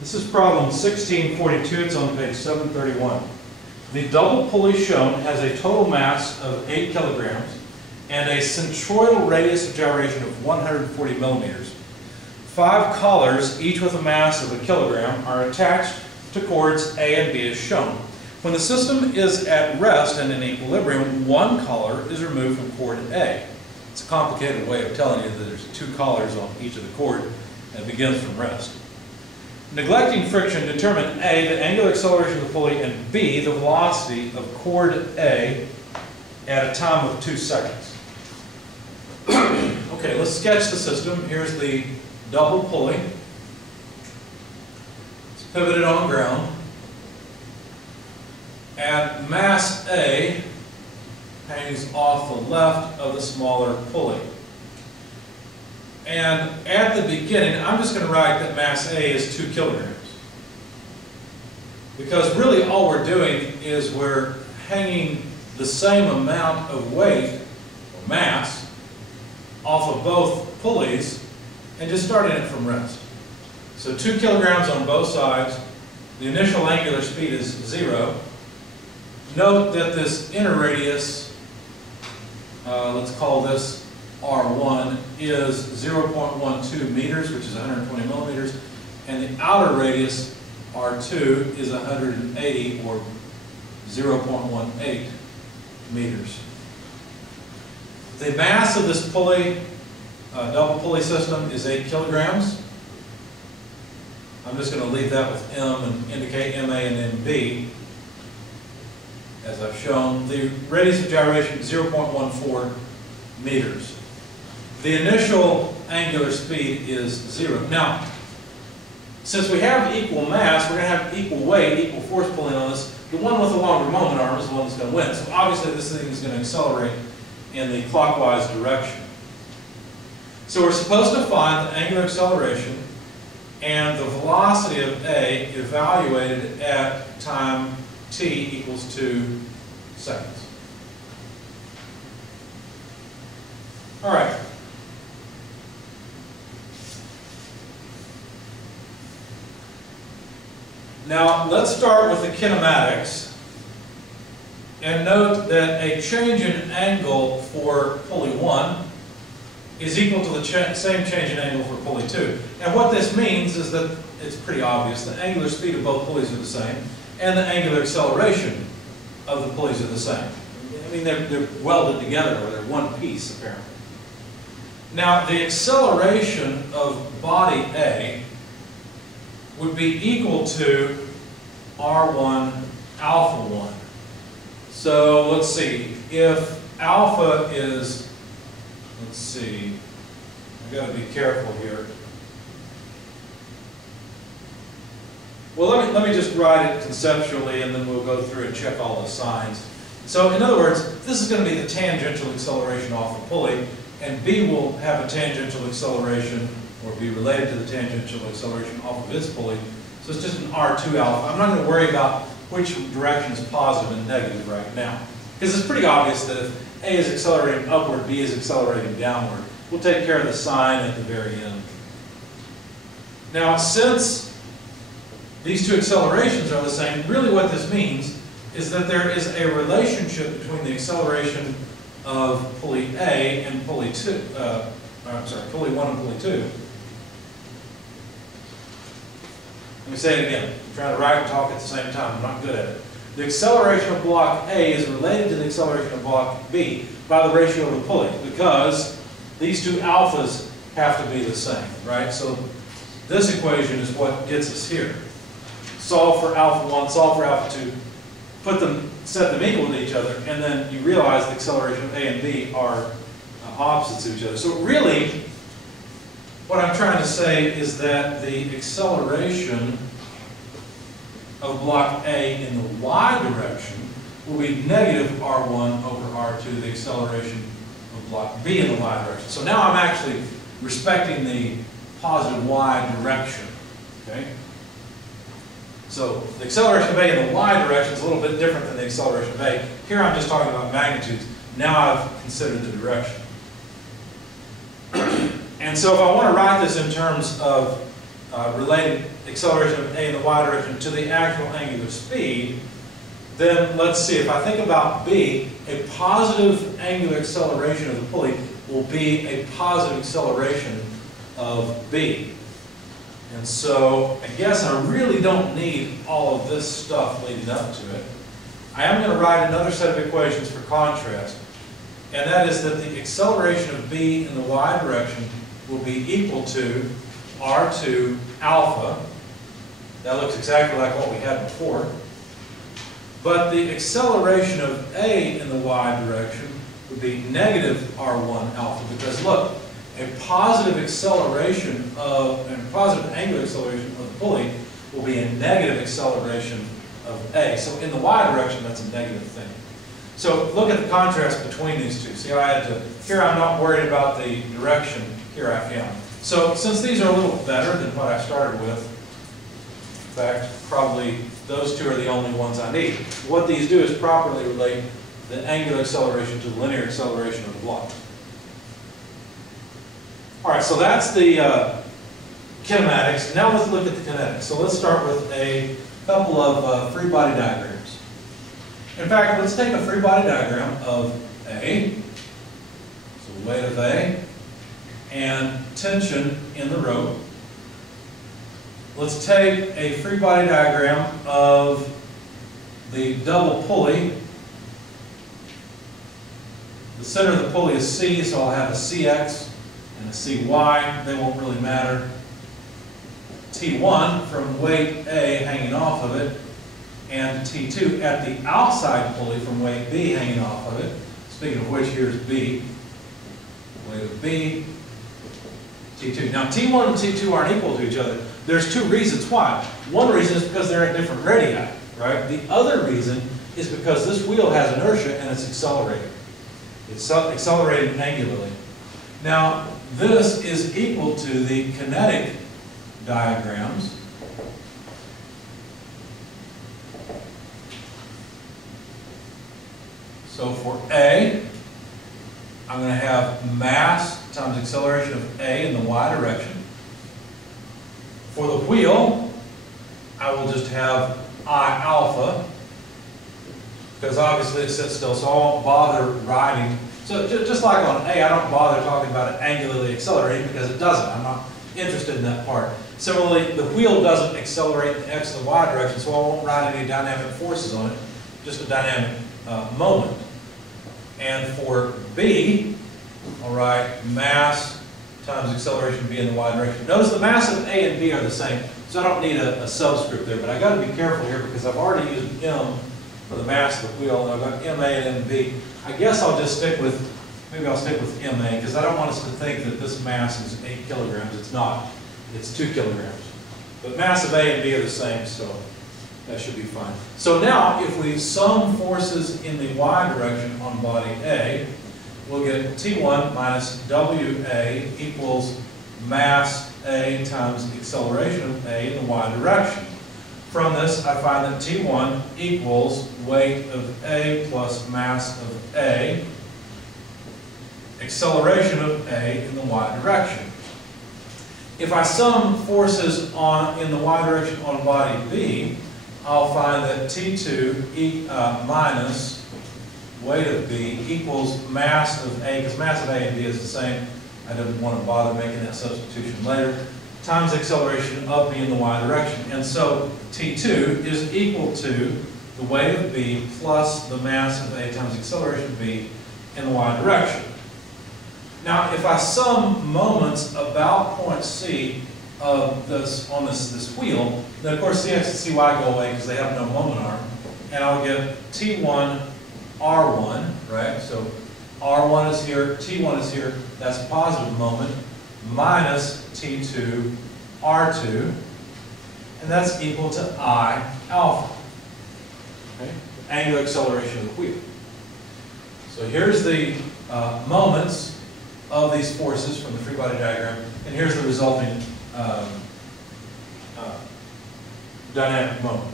This is problem 1642. It's on page 731. The double pulley shown has a total mass of 8 kilograms and a centroidal radius of gyration of 140 millimeters. 5 collars, each with a mass of a kilogram, are attached to cords A and B as shown. When the system is at rest and in equilibrium, one collar is removed from cord A. It's a complicated way of telling you that there's 2 collars on each of the cord and it begins from rest. Neglecting friction, determine A, the angular acceleration of the pulley, and B, the velocity of cord A at a time of 2 seconds. Okay, let's sketch the system. Here's the double pulley. It's pivoted on ground. And mass A hangs off the left of the smaller pulley. And at the beginning, I'm just going to write that mass A is 2 kilograms. Because really all we're doing is we're hanging the same amount of weight, or mass, off of both pulleys and just starting it from rest. So 2 kilograms on both sides. The initial angular speed is 0. Note that this inner radius, let's call this R1, is 0.12 meters, which is 120 millimeters, and the outer radius, R2, is 180, or 0.18 meters. The mass of this pulley, double pulley system, is 8 kilograms. I'm just going to leave that with M and indicate MA and MB. As I've shown, the radius of gyration is 0.14 meters. The initial angular speed is 0. Now, since we have equal mass, we're going to have equal weight, equal force pulling on this. The one with the longer moment arm is the one that's going to win. So obviously this thing is going to accelerate in the clockwise direction. So we're supposed to find the angular acceleration and the velocity of A evaluated at time t equals 2 seconds. All right. Now let's start with the kinematics and note that a change in angle for pulley 1 is equal to the same change in angle for pulley 2. And what this means is that it's pretty obvious. The angular speed of both pulleys are the same, and the angular acceleration of the pulleys are the same. I mean, they're welded together, or they're one piece, apparently. Now, the acceleration of body A would be equal to R1 alpha 1. So, let's see. If alpha is, let's see, I've got to be careful here. Well, let me just write it conceptually, and then we'll go through and check all the signs. So, in other words, this is going to be the tangential acceleration off the pulley, and B will have a tangential acceleration, or be related to the tangential acceleration off of its pulley. So it's just an R2 alpha. I'm not going to worry about which direction is positive and negative right now, because it's pretty obvious that if A is accelerating upward, B is accelerating downward. We'll take care of the sign at the very end. Now, since these two accelerations are the same, really what this means is that there is a relationship between the acceleration of pulley A and pulley 2, pulley 1 and pulley 2. Let me say it again. I'm trying to write and talk at the same time. I'm not good at it. The acceleration of block A is related to the acceleration of block B by the ratio of the pulley, because these two alphas have to be the same, right? So this equation is what gets us here. Solve for alpha 1, solve for alpha 2, put them, set them equal to each other, and then you realize the acceleration of A and B are opposites of each other. So really, what I'm trying to say is that the acceleration of block A in the y direction will be negative R1 over R2, the acceleration of block B in the y direction. So now I'm actually respecting the positive y direction, okay? So the acceleration of A in the y direction is a little bit different than the acceleration of A. Here I'm just talking about magnitudes. Now I've considered the direction. And so if I want to write this in terms of related acceleration of A in the y direction to the actual angular speed, then let's see, if I think about B, a positive angular acceleration of the pulley will be a positive acceleration of B. And so I guess I really don't need all of this stuff leading up to it. I am going to write another set of equations for contrast, and that is that the acceleration of B in the y direction will be equal to R2 alpha. That looks exactly like what we had before. But the acceleration of A in the y direction would be negative R1 alpha, because look, a positive acceleration of, and positive angular acceleration of the pulley will be a negative acceleration of A. So in the y direction, that's a negative thing. So look at the contrast between these two. See how I had to, here I'm not worried about the direction, here I am. So since these are a little better than what I started with, in fact, probably those two are the only ones I need. What these do is properly relate the angular acceleration to the linear acceleration of the block. All right, so that's the kinematics. Now let's look at the kinetics. So let's start with a couple of free body diagrams. In fact, let's take a free body diagram of A, so weight of A, and tension in the rope. Let's take a free body diagram of the double pulley. The center of the pulley is C, so I'll have a CX and a CY. They won't really matter. T1 from weight A hanging off of it, and T2 at the outside pulley from weight B hanging off of it. Speaking of which, here's B. Weight of B, T2. Now T1 and T2 aren't equal to each other. There's two reasons why. One reason is because they're at different radii, right? The other reason is because this wheel has inertia and it's accelerating. It's accelerating angularly. Now, this is equal to the kinetic diagrams. So for A, I'm going to have mass times acceleration of A in the y direction. For the wheel, I will just have I alpha, because obviously it sits still, so I won't bother writing. So just like on A, I don't bother talking about it angularly accelerating because it doesn't. I'm not interested in that part. Similarly, the wheel doesn't accelerate in the x and the y direction, so I won't write any dynamic forces on it, just a dynamic moment. And for B, I'll write mass times acceleration B in the y direction. Notice the mass of A and B are the same, so I don't need a subscript there, but I got to be careful here because I've already used M for the mass of the wheel, and I've got MA and MB. I guess I'll just stick with, maybe I'll stick with MA, because I don't want us to think that this mass is 8 kilograms. It's not. It's 2 kilograms. But mass of A and B are the same, so that should be fine. So now, if we sum forces in the y direction on body A, we'll get T1 minus WA equals mass A times acceleration of A in the y direction. From this, I find that T1 equals weight of A plus mass of A, acceleration of A in the y direction. If I sum forces in the y direction on body B, I'll find that T2 minus weight of B equals mass of A, because mass of A and B is the same. I didn't want to bother making that substitution later, times acceleration of B in the y direction. And so T2 is equal to the weight of B plus the mass of A times acceleration of B in the y direction. Now, if I sum moments about point C of this on this wheel, then of course CX and CY go away because they have no moment arm, and I'll get T1 R1, right? So R1 is here, T1 is here, that's a positive moment, minus T2 R2, and that's equal to I alpha, okay? Angular acceleration of the wheel. So here's the moments of these forces from the free body diagram, and here's the resulting dynamic moment.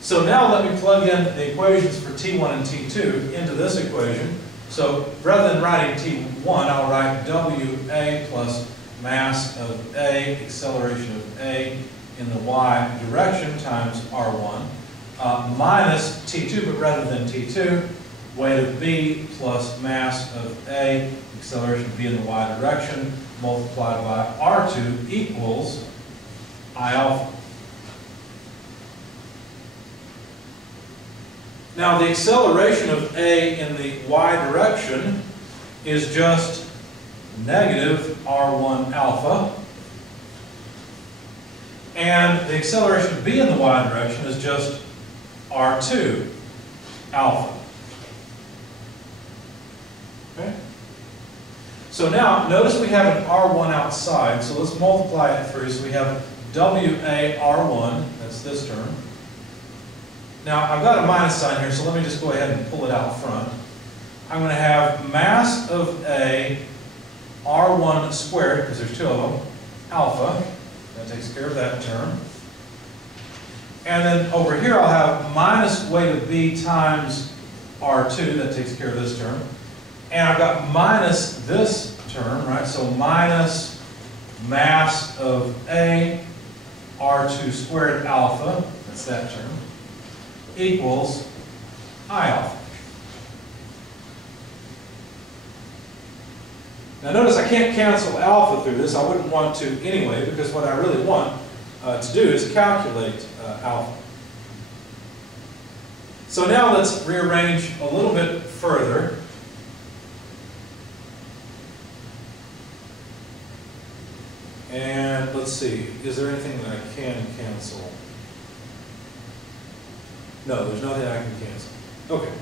So now let me plug in the equations for T1 and T2 into this equation. So rather than writing T1, I'll write WA plus mass of A, acceleration of A in the y direction times R1, minus T2, but rather than T2, weight of B plus mass of A, acceleration of B in the y direction, multiplied by R2 equals I alpha. Now the acceleration of A in the y direction is just negative R1 alpha. And the acceleration of B in the y direction is just R2 alpha. Okay? So now, notice we have an R1 outside, so let's multiply it through. So we have WA-R1, that's this term. Now, I've got a minus sign here, so let me just go ahead and pull it out front. I'm going to have mass of A, R1 squared, because there's two of them, alpha. That takes care of that term. And then over here I'll have minus weight of B times R2, that takes care of this term. And I've got minus this term, right? So minus mass of A, R2 squared alpha, that's that term, equals I alpha. Now notice I can't cancel alpha through this. I wouldn't want to anyway, because what I really want to do is calculate alpha. So now let's rearrange a little bit further. And let's see, is there anything that I can cancel? No, there's nothing I can cancel. Okay.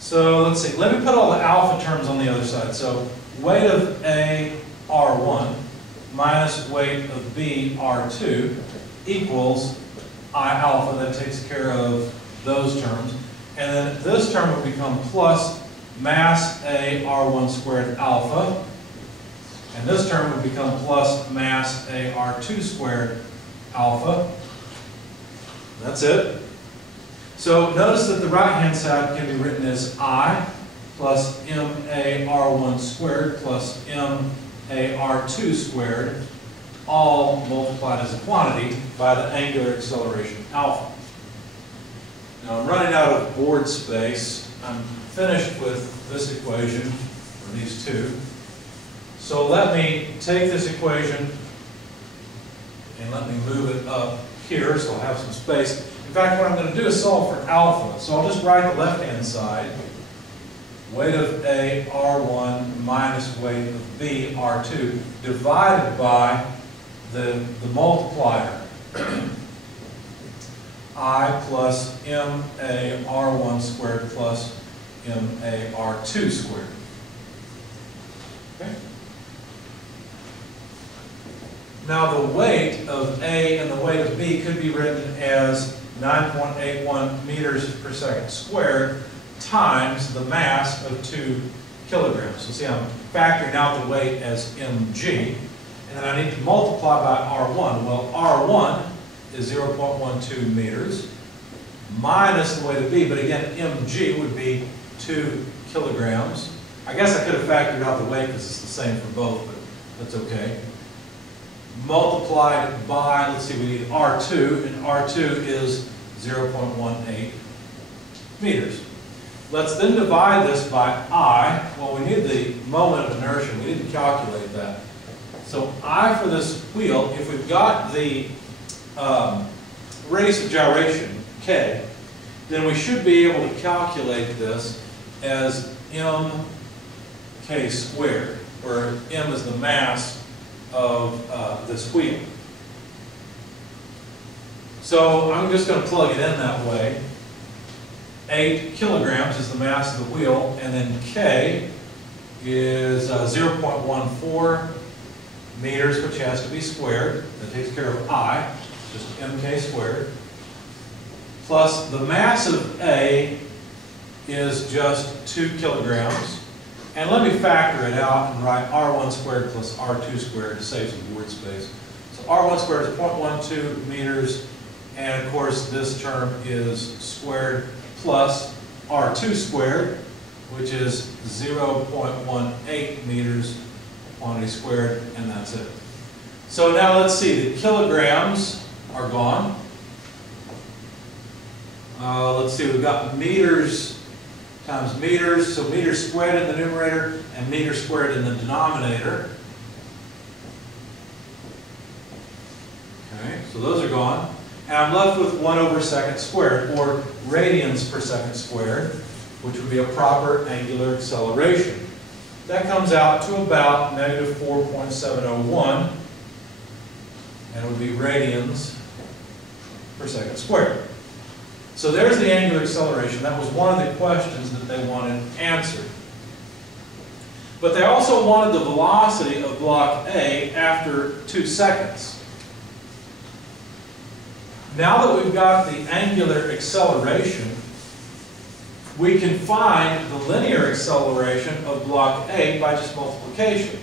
So let's see, let me put all the alpha terms on the other side. So weight of A, R1, minus weight of B, R2, equals I alpha. That takes care of those terms. And then this term will become plus mass A, R1 squared alpha. And this term would become plus mass A, R2 squared alpha. That's it. So notice that the right-hand side can be written as I plus MA-R1 squared plus MA-R2 squared, all multiplied as a quantity by the angular acceleration alpha. Now I'm running out of board space. I'm finished with this equation, or these two. So let me take this equation and let me move it up here so I'll have some space. In fact, what I'm going to do is solve for alpha. So I'll just write the left-hand side. Weight of A, R1 minus weight of B, R2, divided by the multiplier. I plus MA, R1 squared plus MA, R2 squared. Okay? Now the weight of A and the weight of B could be written as 9.81 meters per second squared times the mass of 2 kilograms. So see, I'm factoring out the weight as mg, and then I need to multiply by R1. Well, R1 is 0.12 meters minus the weight of B, but again, mg would be 2 kilograms. I guess I could have factored out the weight because it's the same for both, but that's okay. Multiplied by, let's see, we need R2, and R2 is 0.18 meters. Let's then divide this by I. Well, we need the moment of inertia. We didn't calculate that. So I for this wheel, if we've got the radius of gyration, K, then we should be able to calculate this as mk squared, where m is the mass of this wheel. So I'm just going to plug it in that way. 8 kilograms is the mass of the wheel, and then K is 0.14 meters, which has to be squared. That takes care of I, just mk squared. Plus the mass of A is just 2 kilograms. And let me factor it out and write R1 squared plus R2 squared to save some board space. So R1 squared is 0.12 meters, and of course this term is squared plus R2 squared, which is 0.18 meters quantity squared, and that's it. So now let's see, the kilograms are gone. Let's see, we've got meters times meters, so meters squared in the numerator and meters squared in the denominator. Okay, so those are gone. And I'm left with 1 over second squared, or radians per second squared, which would be a proper angular acceleration. That comes out to about negative 4.701, and it would be radians per second squared. So there's the angular acceleration. That was one of the questions that they wanted answered. But they also wanted the velocity of block A after 2 seconds. Now that we've got the angular acceleration, we can find the linear acceleration of block A by just multiplication.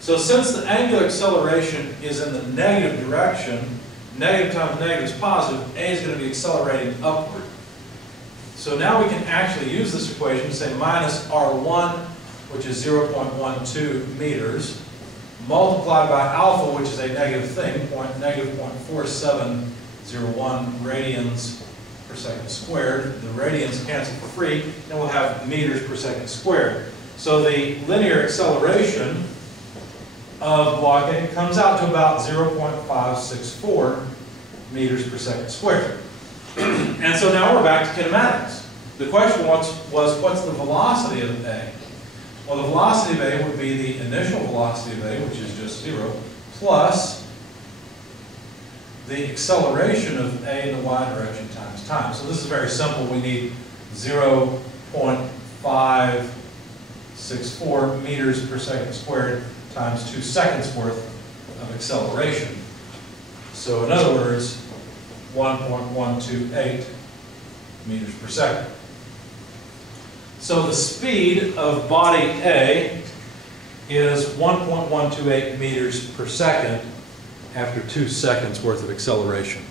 So since the angular acceleration is in the negative direction, negative times negative is positive, A is going to be accelerating upward. So now we can actually use this equation to say minus R1, which is 0.12 meters, multiplied by alpha, which is a negative thing, negative 0.4701 radians per second squared. The radians cancel for free, and we'll have meters per second squared. So the linear acceleration of block A comes out to about 0.564 meters per second squared. And so now we're back to kinematics. The question was what's the velocity of A? Well, the velocity of A would be the initial velocity of A, which is just 0, plus the acceleration of A in the y direction times time. So this is very simple. We need 0.564 meters per second squared times 2 seconds worth of acceleration. So in other words, 1.128 meters per second. So the speed of body A is 1.128 meters per second after 2 seconds worth of acceleration.